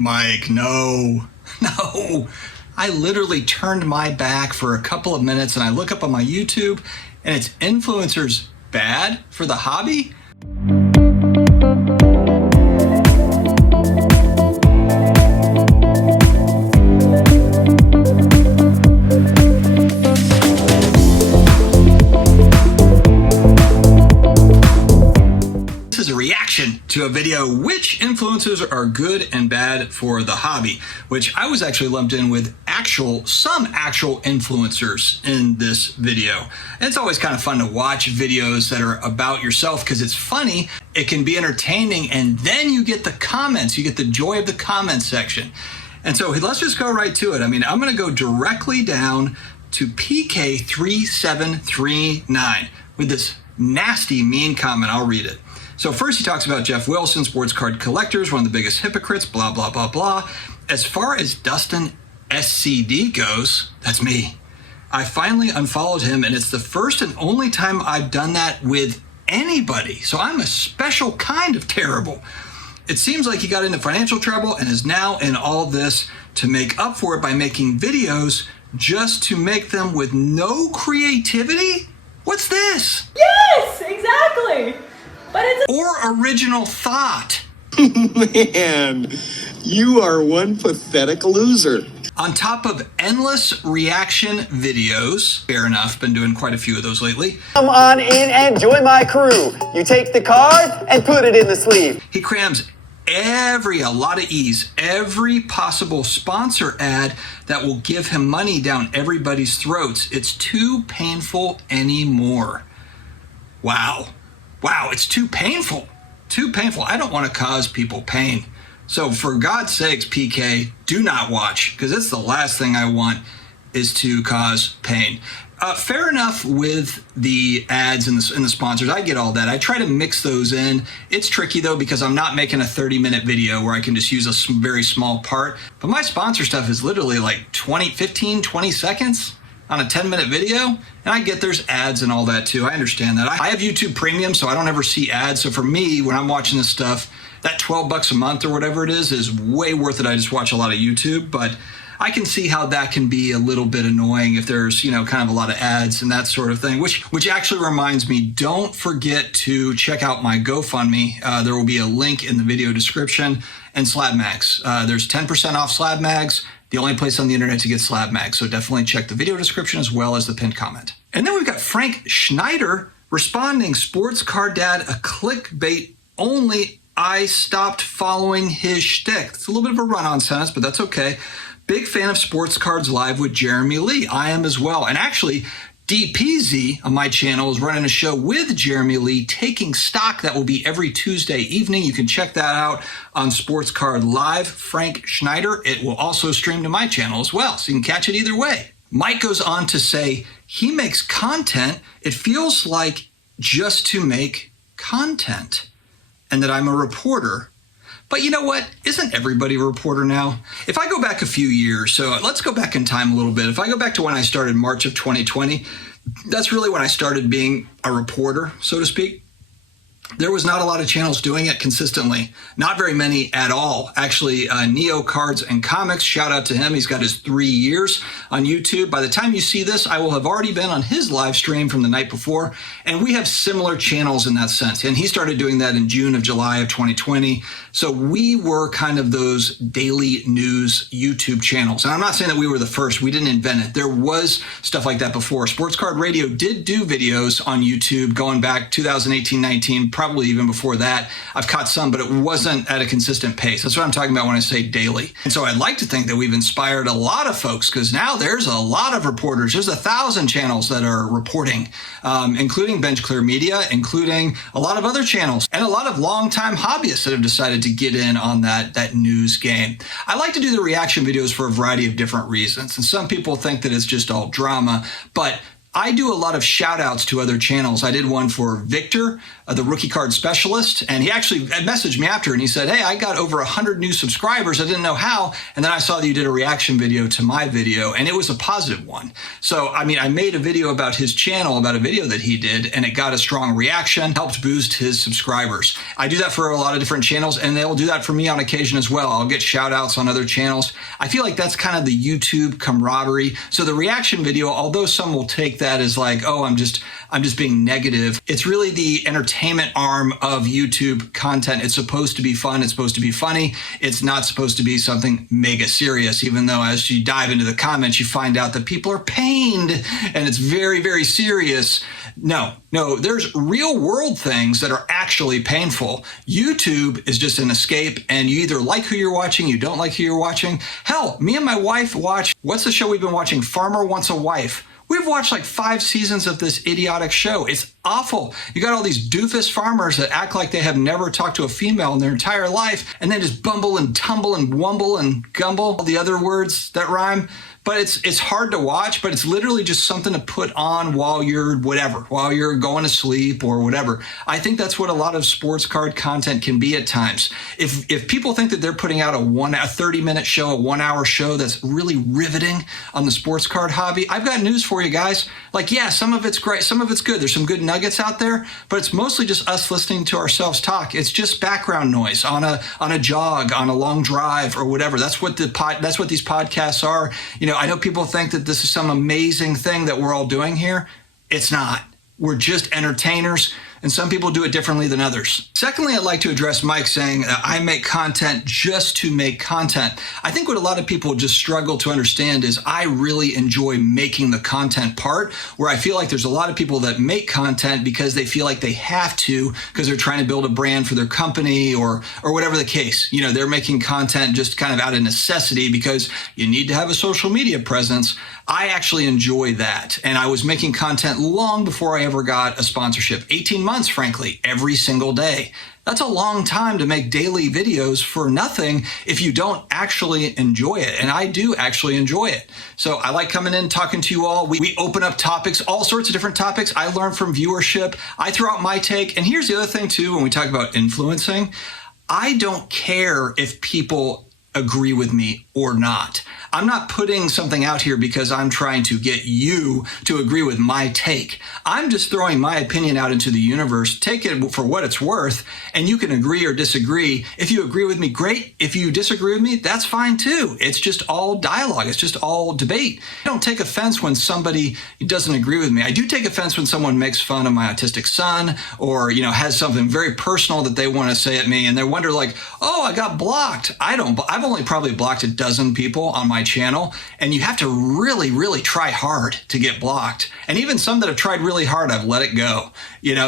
Mike, no. I literally turned my back for a couple of minutes and I look up on my YouTube and it's influencers bad for the hobby? To a video, which influencers are good and bad for the hobby, which I was actually lumped in with some actual influencers in this video. And it's always kind of fun to watch videos that are about yourself because it's funny, it can be entertaining, and then you get the comments, you get the joy of the comment section. And so let's just go right to it. I mean, I'm going to go directly down to PK3739 with this nasty, mean comment. I'll read it. So first he talks about Jeff Wilson, sports card collectors, one of the biggest hypocrites, blah, blah, blah, blah. As far as Dustin SCD goes, that's me. I finally unfollowed him, and it's the first and only time I've done that with anybody. So I'm a special kind of terrible. It seems like he got into financial trouble and is now in all this to make up for it by making videos just to make them with no creativity? What's this? Yes, exactly. But it's or original thought. Man, you are one pathetic loser. On top of endless reaction videos, fair enough, been doing quite a few of those lately. Come on in and join my crew. You take the card and put it in the sleeve. He crams a lot of ease, every possible sponsor ad that will give him money down everybody's throats. It's too painful anymore. Wow, it's too painful. I don't want to cause people pain. So for God's sakes, PK, do not watch, because it's the last thing I want is to cause pain. Fair enough with the ads and the sponsors. I get all that. I try to mix those in. It's tricky though, because I'm not making a 30-minute video where I can just use a very small part. But my sponsor stuff is literally like 15, 20 seconds on a 10-minute video. And I get there's ads and all that too. I understand that. I have YouTube Premium, so I don't ever see ads. So for me, when I'm watching this stuff, that $12 a month or whatever it is way worth it. I just watch a lot of YouTube, but I can see how that can be a little bit annoying if there's, kind of a lot of ads and that sort of thing, which actually reminds me, don't forget to check out my GoFundMe. There will be a link in the video description, and SlabMags. There's 10% off SlabMags, the only place on the internet to get SlabMags. So definitely check the video description as well as the pinned comment. And then we've got Frank Schneider responding, sports card dad, a clickbait only. I stopped following his shtick. It's a little bit of a run-on sentence, but that's okay. Big fan of Sports Cards Live with Jeremy Lee. I am as well. And actually, DPZ on my channel is running a show with Jeremy Lee, taking stock. That will be every Tuesday evening. You can check that out on Sports Card Live. Frank Schneider. It will also stream to my channel as well, so you can catch it either way. Mike goes on to say, he makes content. It feels like just to make content, and that I'm a reporter. But you know what? Isn't everybody a reporter now? If I go back a few years, so let's go back in time a little bit. If I go back to when I started March of 2020, that's really when I started being a reporter, so to speak. There was not a lot of channels doing it consistently. Not very many at all. Actually, Neo Cards and Comics, shout out to him. He's got his 3 years on YouTube. By the time you see this, I will have already been on his live stream from the night before. And we have similar channels in that sense. And he started doing that in July of 2020. So we were kind of those daily news YouTube channels. And I'm not saying that we were the first. We didn't invent it. There was stuff like that before. Sports Card Radio did do videos on YouTube going back 2018-19, probably even before that. I've caught some, but it wasn't at a consistent pace. That's what I'm talking about when I say daily. And so I'd like to think that we've inspired a lot of folks, because now there's a lot of reporters. There's 1,000 channels that are reporting, including Bench Clear Media, including a lot of other channels, and a lot of longtime hobbyists that have decided to get in on that news game. I like to do the reaction videos for a variety of different reasons. And some people think that it's just all drama, but I do a lot of shout outs to other channels. I did one for Victor, the rookie card specialist, and he actually messaged me after and he said, hey, I got over 100 new subscribers. I didn't know how. And then I saw that you did a reaction video to my video, and it was a positive one. So, I mean, I made a video about his channel, about a video that he did, and it got a strong reaction, helped boost his subscribers. I do that for a lot of different channels, and they'll do that for me on occasion as well. I'll get shout outs on other channels. I feel like that's kind of the YouTube camaraderie. So the reaction video, although some will take that as like, oh, I'm just being negative, it's really the entertainment arm of YouTube content. It's supposed to be fun. It's supposed to be funny. It's not supposed to be something mega serious, even though as you dive into the comments, you find out that people are pained and it's very, very serious. No, there's real world things that are actually painful. YouTube is just an escape, and you either like who you're watching, you don't like who you're watching. Hell, me and my wife watch, what's the show we've been watching? Farmer Wants a Wife. We've watched like 5 seasons of this idiotic show. It's awful. You got all these doofus farmers that act like they have never talked to a female in their entire life, and they just bumble and tumble and wumble and gumble, all the other words that rhyme. But it's hard to watch, but it's literally just something to put on while you're while you're going to sleep or whatever. I think that's what a lot of sports card content can be at times. If people think that they're putting out a 30-minute show, a 1-hour show that's really riveting on the sports card hobby, I've got news for you guys. Like, yeah, some of it's great, some of it's good. There's some good nuggets out there, but it's mostly just us listening to ourselves talk. It's just background noise on a jog, on a long drive or whatever. That's what these podcasts are. I know people think that this is some amazing thing that we're all doing here. It's not. We're just entertainers, and some people do it differently than others. Secondly, I'd like to address Mike saying that I make content just to make content. I think what a lot of people just struggle to understand is I really enjoy making the content part, where I feel like there's a lot of people that make content because they feel like they have to, because they're trying to build a brand for their company or whatever the case. They're making content just kind of out of necessity because you need to have a social media presence. I actually enjoy that. And I was making content long before I ever got a sponsorship. 18 months, frankly, every single day. That's a long time to make daily videos for nothing if you don't actually enjoy it. And I do actually enjoy it. So I like coming in, talking to you all. We open up topics, all sorts of different topics. I learn from viewership. I throw out my take. And here's the other thing too, when we talk about influencing, I don't care if people agree with me or not. I'm not putting something out here because I'm trying to get you to agree with my take. I'm just throwing my opinion out into the universe. Take it for what it's worth, and you can agree or disagree. If you agree with me, great. If you disagree with me, that's fine too. It's just all dialogue. It's just all debate. I don't take offense when somebody doesn't agree with me. I do take offense when someone makes fun of my autistic son or, has something very personal that they want to say at me, and they wonder like, oh, I got blocked. I've only probably blocked a dozen people on my channel, and you have to really, really try hard to get blocked. And even some that have tried really hard, I've let it go.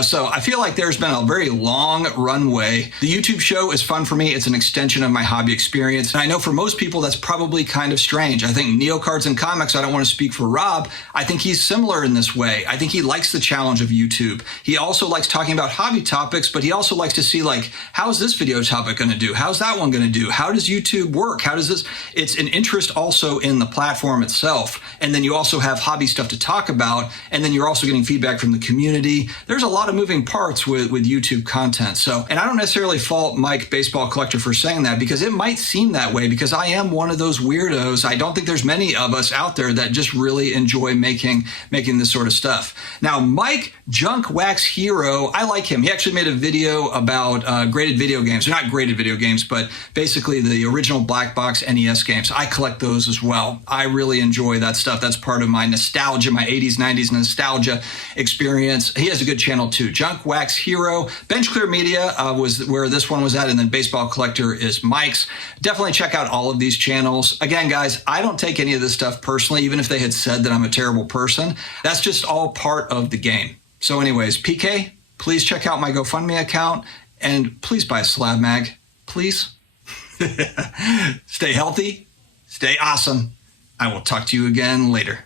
So I feel like there's been a very long runway. The YouTube show is fun for me. It's an extension of my hobby experience. And I know for most people, that's probably kind of strange. I think Neo Cards and Comics, I don't want to speak for Rob. I think he's similar in this way. I think he likes the challenge of YouTube. He also likes talking about hobby topics, but he also likes to see like, how's this video topic going to do? How's that one going to do? How does YouTube work? How does this? It's an interest also in the platform itself. And then you also have hobby stuff to talk about. And then you're also getting feedback from the community. There's a lot of moving parts with YouTube content. So, and I don't necessarily fault Mike Baseball Collector for saying that, because it might seem that way, because I am one of those weirdos. I don't think there's many of us out there that just really enjoy making this sort of stuff. Now, Mike Junk Wax Hero, I like him. He actually made a video about graded video games. They're not graded video games, but basically the original black box NES games. I collect those as well. I really enjoy that stuff. That's part of my nostalgia, my 80s, 90s nostalgia experience. He has a good channel too. Junk Wax Hero. Bench Clear Media was where this one was at, and then Baseball Collector is Mike's. Definitely check out all of these channels. Again, guys, I don't take any of this stuff personally, even if they had said that I'm a terrible person. That's just all part of the game. So anyways, PK, please check out my GoFundMe account, and please buy a Slab Mag, please. Stay healthy, stay awesome. I will talk to you again later.